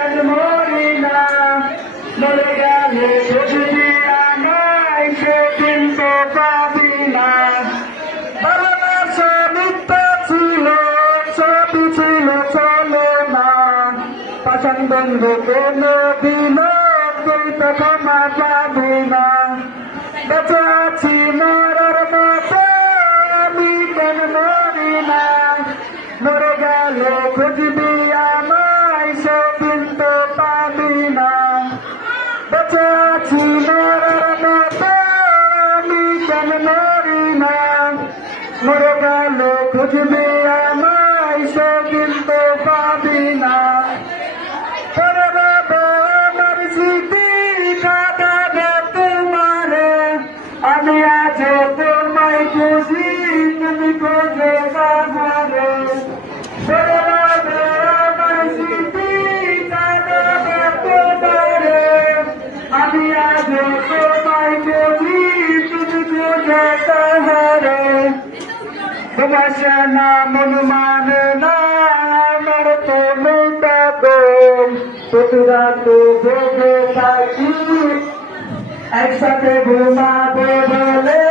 কেন মরি না মরে গেলে খুঁজবি আমায় সেদিন তো পাবি না ভালোবাসা মিথ্যা ছিল সবই ছিল চলো না পাষাণ বন্ধু কোনো দিন তুই তো ক্ষমা পাবি না বেঁচে আছি মরার মতো আমি কেন মরি না মরে গেলে খুঁজবি আমায় সেদিন তো পাবি না বেঁচে আছি মরার মতো আমি কেন মরি না মরে গেলে খুঁজবি আমায় সেদিন তো পাবি না আমার স্মৃতি কাঁদাবে তোমারে আমি আজ তোমায় খুঁজি তুমি খোঁজো কাহারে আমার স্মৃতি কাঁদাবে তোমারে আমি আজ তোমায় খুঁজি তুমি খোঁজো কাহারে তোমার না মন মানে না আমার তো মেটাবো তোরা তো ভেবে থাকি একসাথে ঘুমাবো বলে